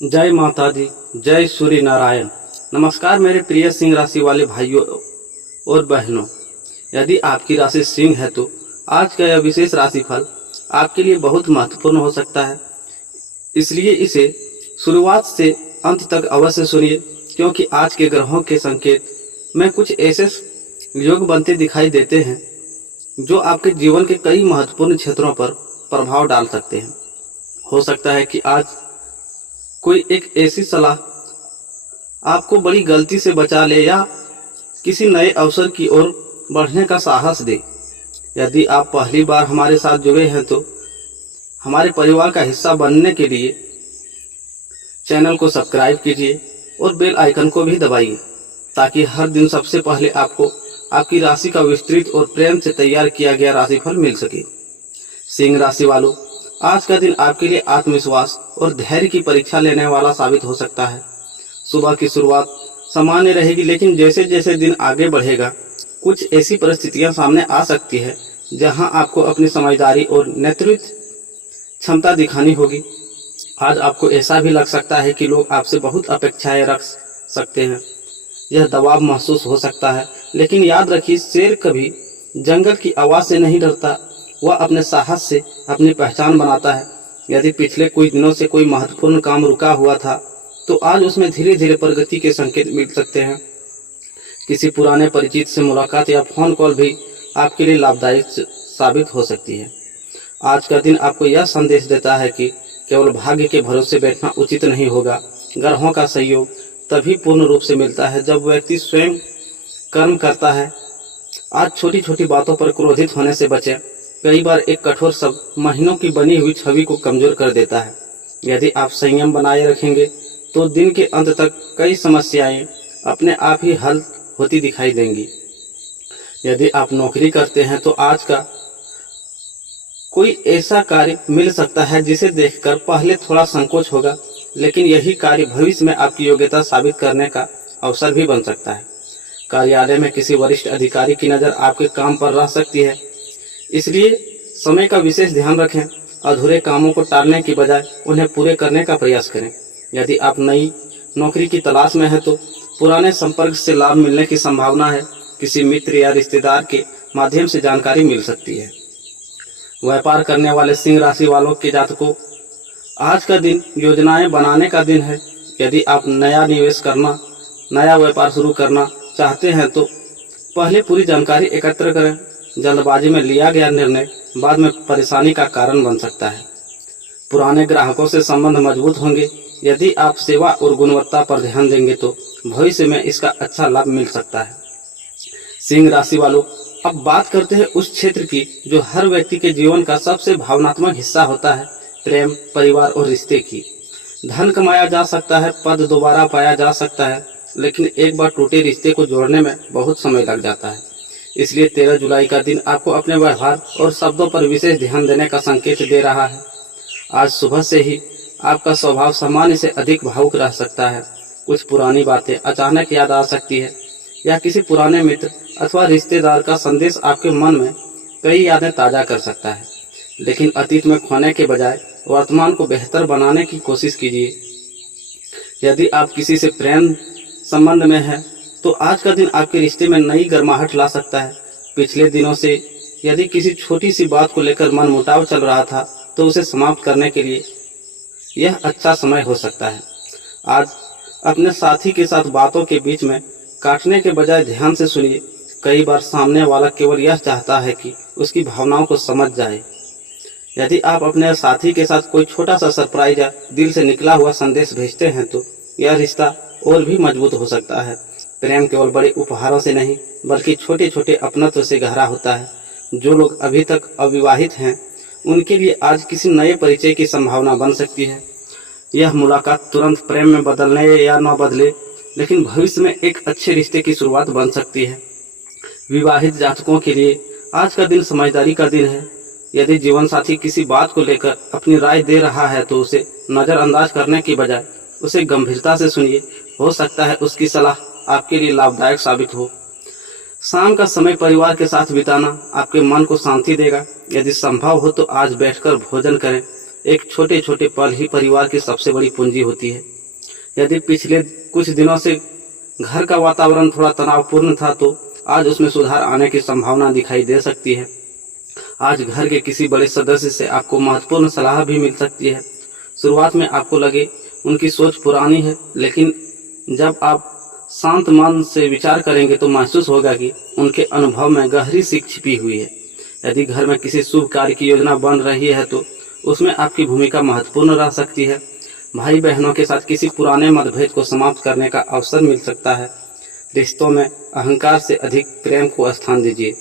जय माता दी, जय सूर्य नारायण। नमस्कार मेरे प्रिय सिंह राशि वाले भाइयों और बहनों। यदि आपकी राशि सिंह है तो आज का यह विशेष राशिफल आपके लिए बहुत महत्वपूर्ण हो सकता है, इसलिए इसे शुरुआत से अंत तक अवश्य सुनिए, क्योंकि आज के ग्रहों के संकेत में कुछ ऐसे योग बनते दिखाई देते हैं जो आपके जीवन के कई महत्वपूर्ण क्षेत्रों पर प्रभाव डाल सकते हैं। हो सकता है कि आज कोई एक ऐसी सलाह आपको बड़ी गलती से बचा ले या किसी नए अवसर की ओर बढ़ने का साहस दे। यदि आप पहली बार हमारे साथ जुड़े हैं तो हमारे परिवार का हिस्सा बनने के लिए चैनल को सब्सक्राइब कीजिए और बेल आइकन को भी दबाइए, ताकि हर दिन सबसे पहले आपको आपकी राशि का विस्तृत और प्रेम से तैयार किया गया राशिफल मिल सके। सिंह राशि वालों, आज का दिन आपके लिए आत्मविश्वास और धैर्य की परीक्षा लेने वाला साबित हो सकता है। सुबह की शुरुआत सामान्य रहेगी, लेकिन जैसे जैसे दिन आगे बढ़ेगा कुछ ऐसी परिस्थितियां सामने आ सकती है जहां आपको अपनी समझदारी और नेतृत्व क्षमता दिखानी होगी। आज आपको ऐसा भी लग सकता है कि लोग आपसे बहुत अपेक्षाएं रख सकते हैं। यह दबाव महसूस हो सकता है, लेकिन याद रखिए, शेर कभी जंगल की आवाज से नहीं डरता, वह अपने साहस से अपनी पहचान बनाता है। यदि पिछले कुछ दिनों से कोई महत्वपूर्ण काम रुका हुआ था तो आज उसमें धीरे धीरे प्रगति के संकेत मिल सकते हैं। किसी पुराने परिचित से मुलाकात या फोन कॉल भी आपके लिए लाभदायक साबित हो सकती है। आज का दिन आपको यह संदेश देता है कि केवल भाग्य के भरोसे बैठना उचित नहीं होगा। ग्रहों का सहयोग तभी पूर्ण रूप से मिलता है जब व्यक्ति स्वयं कर्म करता है। आज छोटी छोटी बातों पर क्रोधित होने से बचें। कई बार एक कठोर शब्द महीनों की बनी हुई छवि को कमजोर कर देता है। यदि आप संयम बनाए रखेंगे तो दिन के अंत तक कई समस्याएं अपने आप ही हल होती दिखाई देंगी। यदि आप नौकरी करते हैं तो आज का कोई ऐसा कार्य मिल सकता है जिसे देखकर पहले थोड़ा संकोच होगा, लेकिन यही कार्य भविष्य में आपकी योग्यता साबित करने का अवसर भी बन सकता है। कार्यालय में किसी वरिष्ठ अधिकारी की नज़र आपके काम पर रह सकती है, इसलिए समय का विशेष ध्यान रखें। अधूरे कामों को टालने की बजाय उन्हें पूरे करने का प्रयास करें। यदि आप नई नौकरी की तलाश में हैं तो पुराने संपर्क से लाभ मिलने की संभावना है। किसी मित्र या रिश्तेदार के माध्यम से जानकारी मिल सकती है। व्यापार करने वाले सिंह राशि वालों के जातकों, आज का दिन योजनाएं बनाने का दिन है। यदि आप नया निवेश करना, नया व्यापार शुरू करना चाहते हैं तो पहले पूरी जानकारी एकत्र करें। जल्दबाजी में लिया गया निर्णय बाद में परेशानी का कारण बन सकता है। पुराने ग्राहकों से संबंध मजबूत होंगे। यदि आप सेवा और गुणवत्ता पर ध्यान देंगे तो भविष्य में इसका अच्छा लाभ मिल सकता है। सिंह राशि वालों, अब बात करते हैं उस क्षेत्र की जो हर व्यक्ति के जीवन का सबसे भावनात्मक हिस्सा होता है, प्रेम, परिवार और रिश्ते की। धन कमाया जा सकता है, पद दोबारा पाया जा सकता है, लेकिन एक बार टूटे रिश्ते को जोड़ने में बहुत समय लग जाता है। इसलिए 13 जुलाई का दिन आपको अपने व्यवहार और शब्दों पर विशेष ध्यान देने का संकेत दे रहा है। आज सुबह से ही आपका स्वभाव सामान्य से अधिक भावुक रह सकता है। कुछ पुरानी बातें अचानक याद आ सकती है या किसी पुराने मित्र अथवा रिश्तेदार का संदेश आपके मन में कई यादें ताज़ा कर सकता है। लेकिन अतीत में खोने के बजाय वर्तमान को बेहतर बनाने की कोशिश कीजिए। यदि आप किसी से प्रेम संबंध में हैं तो आज का दिन आपके रिश्ते में नई गर्माहट ला सकता है। पिछले दिनों से यदि किसी छोटी सी बात को लेकर मनमुटाव चल रहा था तो उसे समाप्त करने के लिए यह अच्छा समय हो सकता है। आज अपने साथी के साथ बातों के बीच में काटने के बजाय ध्यान से सुनिए। कई बार सामने वाला केवल यह चाहता है कि उसकी भावनाओं को समझ जाए। यदि आप अपने साथी के साथ कोई छोटा सा सरप्राइज या दिल से निकला हुआ संदेश भेजते हैं तो यह रिश्ता और भी मजबूत हो सकता है। प्रेम केवल बड़े उपहारों से नहीं बल्कि छोटे छोटे अपनत्व से गहरा होता है। जो लोग अभी तक अविवाहित हैं उनके लिए आज किसी नए परिचय की संभावना बन सकती है। यह मुलाकात तुरंत प्रेम में बदलने या न बदले, लेकिन भविष्य में एक अच्छे रिश्ते की शुरुआत बन सकती है। विवाहित जातकों के लिए आज का दिन समझदारी का दिन है। यदि जीवन साथी किसी बात को लेकर अपनी राय दे रहा है तो उसे नज़रअंदाज करने की बजाय उसे गंभीरता से सुनिए। हो सकता है उसकी सलाह आपके लिए लाभदायक साबित हो। शाम का समय परिवार के साथ बिताना आपके मन को शांति देगा। यदि संभव हो तो आज बैठकर भोजन करें। एक छोटे छोटे पल ही परिवार की सबसे बड़ी पूंजी होती है। यदि पिछले कुछ दिनों से घर का वातावरण थोड़ा तनावपूर्ण था तो आज उसमें सुधार आने की संभावना दिखाई दे सकती है। आज घर के किसी बड़े सदस्य से आपको महत्वपूर्ण सलाह भी मिल सकती है। शुरुआत में आपको लगे उनकी सोच पुरानी है, लेकिन जब आप शांत मन से विचार करेंगे तो महसूस होगा कि उनके अनुभव में गहरी सीख छिपी हुई है। यदि घर में किसी शुभ कार्य की योजना बन रही है तो उसमें आपकी भूमिका महत्वपूर्ण रह सकती है। भाई बहनों के साथ किसी पुराने मतभेद को समाप्त करने का अवसर मिल सकता है। रिश्तों में अहंकार से अधिक प्रेम को स्थान दीजिए।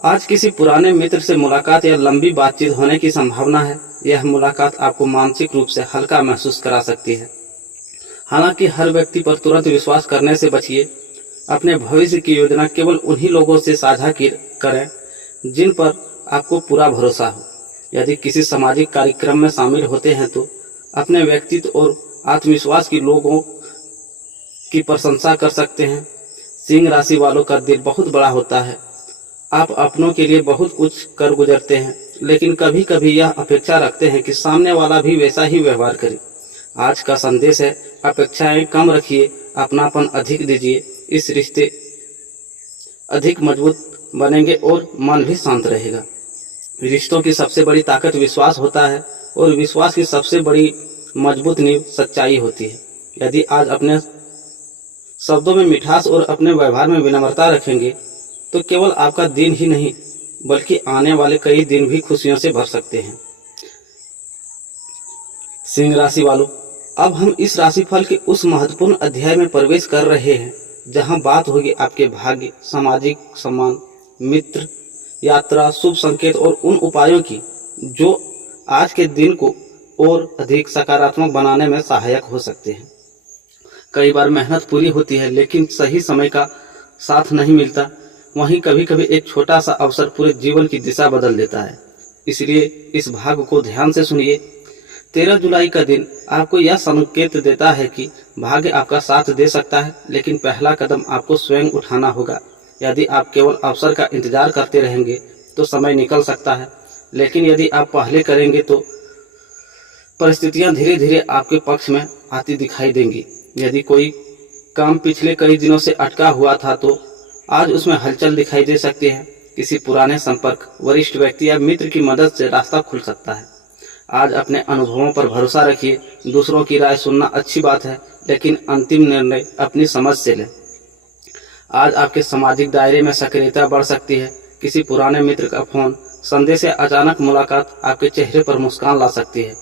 आज किसी पुराने मित्र से मुलाकात या लंबी बातचीत होने की संभावना है। यह मुलाकात आपको मानसिक रूप से हल्का महसूस करा सकती है। हालांकि हर व्यक्ति पर तुरंत विश्वास करने से बचिए। अपने भविष्य की योजना केवल उन्हीं लोगों से साझा करें जिन पर आपको पूरा भरोसा हो। यदि किसी सामाजिक कार्यक्रम में शामिल होते हैं तो अपने व्यक्तित्व और आत्मविश्वास की लोगों की प्रशंसा कर सकते हैं। सिंह राशि वालों का दिल बहुत बड़ा होता है। आप अपनों के लिए बहुत कुछ कर गुजरते हैं, लेकिन कभी कभी यह अपेक्षा रखते हैं कि सामने वाला भी वैसा ही व्यवहार करे। आज का संदेश है, अपेक्षाएं कम रखिए, अपनापन अधिक दीजिए। इस रिश्ते अधिक मजबूत बनेंगे और मन भी शांत रहेगा। रिश्तों की सबसे बड़ी ताकत विश्वास होता है और विश्वास की सबसे बड़ी मजबूत नींव सच्चाई होती है। यदि आज अपने शब्दों में मिठास और अपने व्यवहार में विनम्रता रखेंगे तो केवल आपका दिन ही नहीं बल्कि आने वाले कई दिन भी खुशियों से भर सकते हैं। सिंह राशि वालों, अब हम इस राशिफल के उस महत्वपूर्ण अध्याय में प्रवेश कर रहे हैं जहां बात होगी आपके भाग्य, सामाजिक सम्मान, मित्र, यात्रा, शुभ संकेत और उन उपायों की जो आज के दिन को और अधिक सकारात्मक बनाने में सहायक हो सकते हैं। कई बार मेहनत पूरी होती है लेकिन सही समय का साथ नहीं मिलता। वहीं कभी कभी एक छोटा सा अवसर पूरे जीवन की दिशा बदल देता है। इसलिए इस भाग को ध्यान से सुनिए। 13 जुलाई का दिन आपको यह संकेत देता है कि भाग्य आपका साथ दे सकता है, लेकिन पहला कदम आपको स्वयं उठाना होगा। यदि आप केवल अवसर का इंतजार करते रहेंगे तो समय निकल सकता है, लेकिन यदि आप पहले करेंगे तो परिस्थितियां धीरे धीरे आपके पक्ष में आती दिखाई देंगी। यदि कोई काम पिछले कई दिनों से अटका हुआ था तो आज उसमें हलचल दिखाई दे सकती है। किसी पुराने संपर्क, वरिष्ठ व्यक्ति या मित्र की मदद से रास्ता खुल सकता है। आज अपने अनुभवों पर भरोसा रखिए। दूसरों की राय सुनना अच्छी बात है, लेकिन अंतिम निर्णय अपनी समझ से लें। आज आपके सामाजिक दायरे में सक्रियता बढ़ सकती है। किसी पुराने मित्र का फोन, संदेश या अचानक मुलाकात आपके चेहरे पर मुस्कान ला सकती है।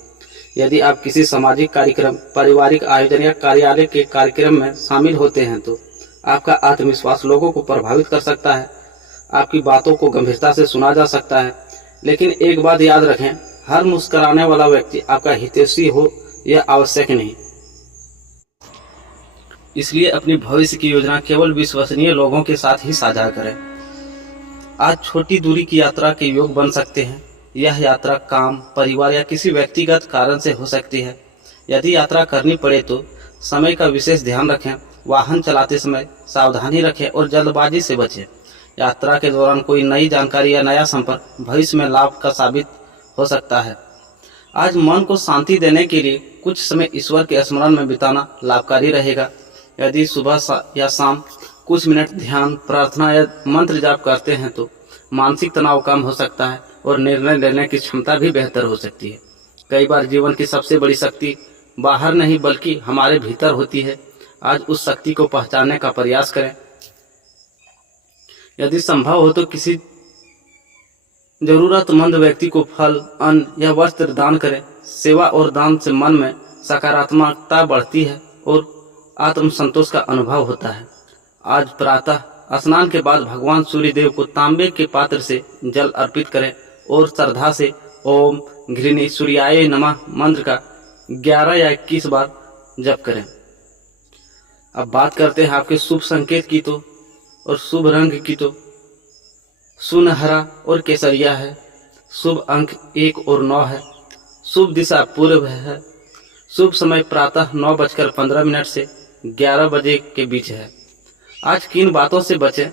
यदि आप किसी सामाजिक कार्यक्रम, पारिवारिक आयोजन या कार्यालय के कार्यक्रम में शामिल होते हैं तो आपका आत्मविश्वास लोगों को प्रभावित कर सकता है। आपकी बातों को गंभीरता से सुना जा सकता है, लेकिन एक बात याद रखें, हर मुस्कुराने वाला व्यक्ति आपका हितैषी हो यह आवश्यक नहीं। इसलिए अपनी भविष्य की योजना केवल विश्वसनीय लोगों के साथ ही साझा करें। आज छोटी दूरी की यात्रा के योग बन सकते हैं। यह यात्रा काम, परिवार या किसी व्यक्तिगत कारण से हो सकती है। यदि यात्रा करनी पड़े तो समय का विशेष ध्यान रखें। वाहन चलाते समय सावधानी रखें और जल्दबाजी से बचें। यात्रा के दौरान कोई नई जानकारी या नया संपर्क भविष्य में लाभ का साबित हो सकता है। आज मन को शांति देने के लिए कुछ समय ईश्वर के स्मरण में बिताना लाभकारी रहेगा। यदि सुबह या शाम कुछ मिनट ध्यान, प्रार्थना या मंत्र जाप करते हैं तो मानसिक तनाव कम हो सकता है और निर्णय लेने की क्षमता भी बेहतर हो सकती है। कई बार जीवन की सबसे बड़ी शक्ति बाहर नहीं बल्कि हमारे भीतर होती है। आज उस शक्ति को पहचानने का प्रयास करें। यदि संभव हो तो किसी जरूरतमंद व्यक्ति को फल, अन्न या वस्त्र दान करें। सेवा और दान से मन में सकारात्मकता बढ़ती है और आत्मसंतोष का अनुभव होता है। आज प्रातः स्नान के बाद भगवान सूर्य देव को तांबे के पात्र से जल अर्पित करें और श्रद्धा से ओम घृणी सूर्याय नमः मंत्र का 11 या 21 बार जप करें। अब बात करते हैं आपके शुभ संकेत की तो और शुभ रंग की तो सुनहरा और केसरिया है। शुभ अंक 1 और 9 है। शुभ दिशा पूर्व है। शुभ समय प्रातः 9:15 से 11 बजे के बीच है। आज किन बातों से बचें?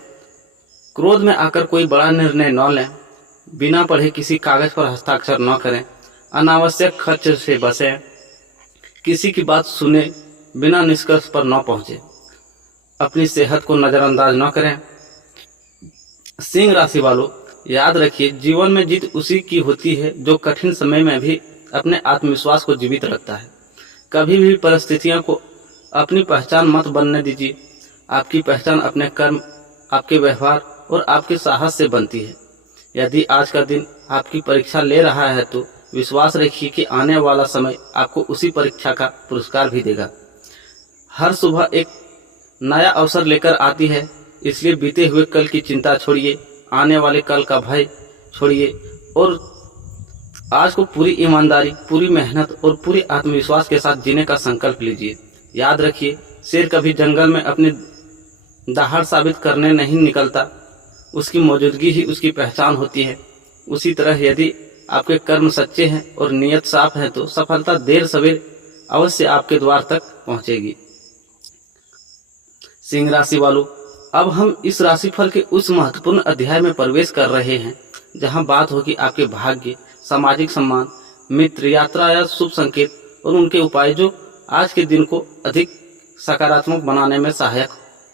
क्रोध में आकर कोई बड़ा निर्णय न लें। बिना पढ़े किसी कागज पर हस्ताक्षर न करें। अनावश्यक खर्च से बचें, किसी की बात सुने बिना निष्कर्ष पर न पहुंचे, अपनी सेहत को नज़रअंदाज न करें। सिंह राशि वालों, याद रखिए, जीवन में जीत उसी की होती है जो कठिन समय में भी अपने आत्मविश्वास को जीवित रखता है। कभी भी परिस्थितियों को अपनी पहचान मत बनने दीजिए। आपकी पहचान अपने कर्म, आपके व्यवहार और आपके साहस से बनती है। यदि आज का दिन आपकी परीक्षा ले रहा है तो विश्वास रखिए कि आने वाला समय आपको उसी परीक्षा का पुरस्कार भी देगा। हर सुबह एक नया अवसर लेकर आती है, इसलिए बीते हुए कल की चिंता छोड़िए, आने वाले कल का भय छोड़िए और आज को पूरी ईमानदारी, पूरी मेहनत और पूरी आत्मविश्वास के साथ जीने का संकल्प लीजिए। याद रखिए, शेर कभी जंगल में अपनी दहाड़ साबित करने नहीं निकलता, उसकी मौजूदगी ही उसकी पहचान होती है। उसी तरह यदि आपके कर्म सच्चे हैं और नियत साफ है तो सफलता देर सवेर अवश्य आपके द्वार तक पहुंचेगी। सिंह राशि वालों, अब हम इस राशिफल के उस महत्वपूर्ण अध्याय में प्रवेश कर रहे हैं जहां बात होगी आपके भाग्य, सामाजिक सम्मान, मित्र, यात्रा या शुभ संकेत और उनके उपाय जो आज के दिन को अधिक सकारात्मक बनाने में सहायक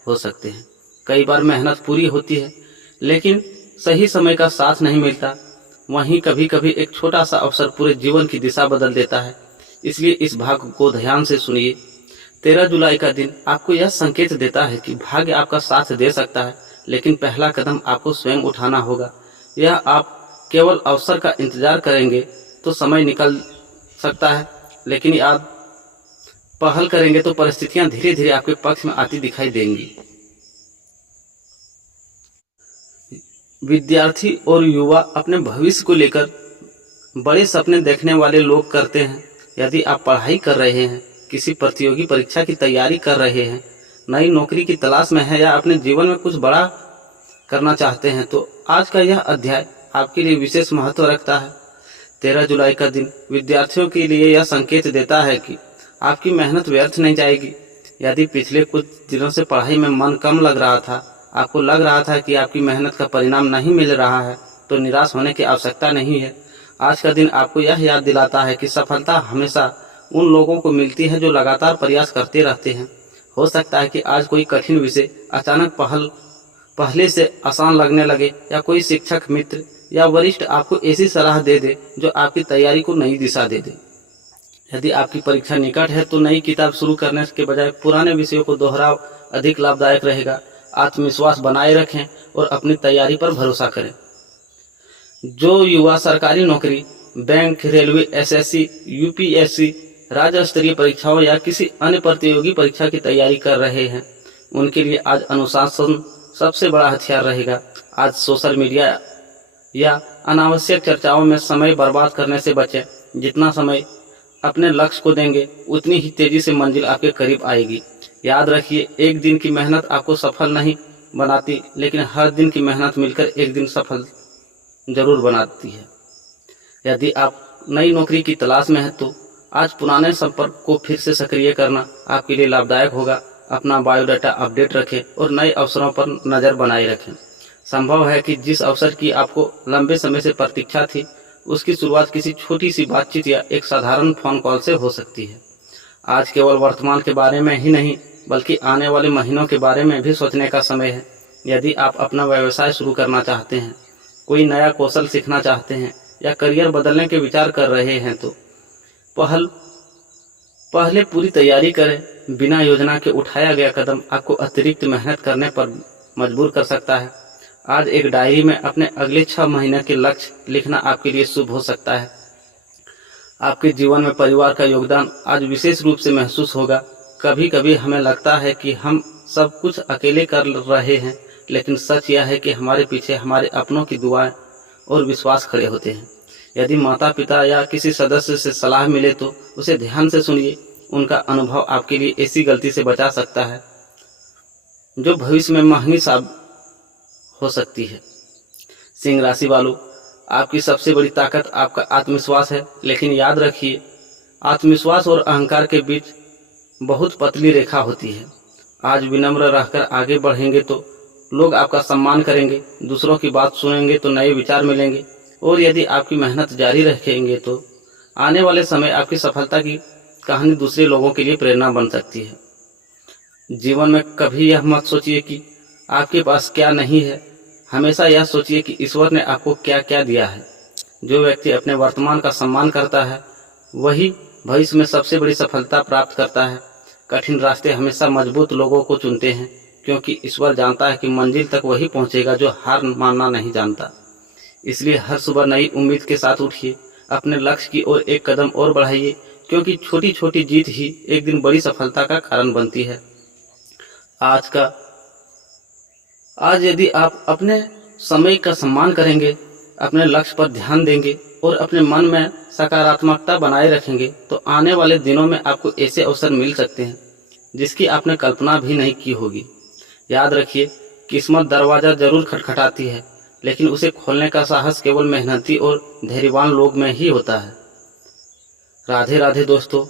हो सकते हैं। कई बार मेहनत पूरी होती है लेकिन सही समय का साथ नहीं मिलता। वहीं कभी कभी एक छोटा सा अवसर पूरे जीवन की दिशा बदल देता है। इसलिए इस भाग को ध्यान से सुनिए। 13 जुलाई का दिन आपको यह संकेत देता है कि भाग्य आपका साथ दे सकता है, लेकिन पहला कदम आपको स्वयं उठाना होगा। यह आप केवल अवसर का इंतजार करेंगे तो समय निकल सकता है, लेकिन याद पहल करेंगे तो परिस्थितियां धीरे धीरे आपके पक्ष में आती दिखाई देंगी। विद्यार्थी और युवा अपने भविष्य को लेकर बड़े सपने देखने वाले लोग करते हैं। यदि आप पढ़ाई कर रहे हैं, किसी प्रतियोगी परीक्षा की तैयारी कर रहे हैं, नई नौकरी की तलाश में है या अपने जीवन में कुछ बड़ा करना चाहते हैं तो आज का यह अध्याय आपके लिए विशेष महत्व रखता है। 13 जुलाई का दिन विद्यार्थियों के लिए यह संकेत देता है कि आपकी मेहनत व्यर्थ नहीं जाएगी। यदि पिछले कुछ दिनों से पढ़ाई में मन कम लग रहा था, आपको लग रहा था कि आपकी मेहनत का परिणाम नहीं मिल रहा है, तो निराश होने की आवश्यकता नहीं है। आज का दिन आपको यह याद दिलाता है कि सफलता हमेशा उन लोगों को मिलती है जो लगातार प्रयास करते रहते हैं। हो सकता है कि आज कोई कठिन विषय अचानक पहले से आसान लगने लगे या कोई शिक्षक, मित्र या वरिष्ठ आपको ऐसी सलाह दे दे जो आपकी तैयारी को नई दिशा दे दे। यदि आपकी परीक्षा निकट है तो नई किताब शुरू करने के बजाय पुराने विषयों को दोहराव अधिक लाभदायक रहेगा। आत्मविश्वास बनाए रखें और अपनी तैयारी पर भरोसा करें। जो युवा सरकारी नौकरी, बैंक, रेलवे, एसएससी, यूपीएससी, राज्य स्तरीय परीक्षाओं या किसी अन्य प्रतियोगी परीक्षा की तैयारी कर रहे हैं, उनके लिए आज अनुशासन सबसे बड़ा हथियार रहेगा। आज सोशल मीडिया या अनावश्यक चर्चाओं में समय बर्बाद करने से बचें। जितना समय अपने लक्ष्य को देंगे उतनी ही तेजी से मंजिल आपके करीब आएगी। याद रखिए, एक दिन की मेहनत आपको सफल नहीं बनाती, लेकिन हर दिन की मेहनत मिलकर एक दिन सफल जरूर बनाती है। यदि आप नई नौकरी की तलाश में हैं तो आज पुराने संपर्क को फिर से सक्रिय करना आपके लिए लाभदायक होगा। अपना बायोडाटा अपडेट रखें और नए अवसरों पर नज़र बनाए रखें। संभव है कि जिस अवसर की आपको लंबे समय से प्रतीक्षा थी, उसकी शुरुआत किसी छोटी सी बातचीत या एक साधारण फोन कॉल से हो सकती है। आज केवल वर्तमान के बारे में ही नहीं बल्कि आने वाले महीनों के बारे में भी सोचने का समय है। यदि आप अपना व्यवसाय शुरू करना चाहते हैं, कोई नया कौशल सीखना चाहते हैं या करियर बदलने के विचार कर रहे हैं तो पहले पूरी तैयारी करें। बिना योजना के उठाया गया कदम आपको अतिरिक्त मेहनत करने पर मजबूर कर सकता है। आज एक डायरी में अपने अगले 6 महीने के लक्ष्य लिखना आपके लिए शुभ हो सकता है। आपके जीवन में परिवार का योगदान आज विशेष रूप से महसूस होगा। कभी कभी हमें लगता है कि हम सब कुछ अकेले कर रहे हैं, लेकिन सच यह है कि हमारे पीछे हमारे अपनों की दुआएं और विश्वास खड़े होते हैं। यदि माता पिता या किसी सदस्य से सलाह मिले तो उसे ध्यान से सुनिए। उनका अनुभव आपके लिए ऐसी गलती से बचा सकता है जो भविष्य में महंगी साबित हो सकती है। सिंह राशि वालों, आपकी सबसे बड़ी ताकत आपका आत्मविश्वास है, लेकिन याद रखिए, आत्मविश्वास और अहंकार के बीच बहुत पतली रेखा होती है। आज विनम्र रहकर आगे बढ़ेंगे तो लोग आपका सम्मान करेंगे, दूसरों की बात सुनेंगे तो नए विचार मिलेंगे, और यदि आपकी मेहनत जारी रखेंगे तो आने वाले समय आपकी सफलता की कहानी दूसरे लोगों के लिए प्रेरणा बन सकती है। जीवन में कभी यह मत सोचिए कि आपके पास क्या नहीं है, हमेशा यह सोचिए कि ईश्वर ने आपको क्या क्या दिया है। जो व्यक्ति अपने वर्तमान का सम्मान करता है वही भविष्य में सबसे बड़ी सफलता प्राप्त करता है। कठिन रास्ते हमेशा मजबूत लोगों को चुनते हैं, क्योंकि ईश्वर जानता है कि मंजिल तक वही पहुंचेगा जो हार मानना नहीं जानता। इसलिए हर सुबह नई उम्मीद के साथ उठिए, अपने लक्ष्य की ओर एक कदम और बढ़ाइए, क्योंकि छोटी छोटी जीत ही एक दिन बड़ी सफलता का कारण बनती है। आज यदि आप अपने समय का सम्मान करेंगे, अपने लक्ष्य पर ध्यान देंगे और अपने मन में सकारात्मकता बनाए रखेंगे, तो आने वाले दिनों में आपको ऐसे अवसर मिल सकते हैं जिसकी आपने कल्पना भी नहीं की होगी। याद रखिए, किस्मत दरवाज़ा जरूर खटखटाती है, लेकिन उसे खोलने का साहस केवल मेहनती और धैर्यवान लोग में ही होता है। राधे राधे दोस्तों।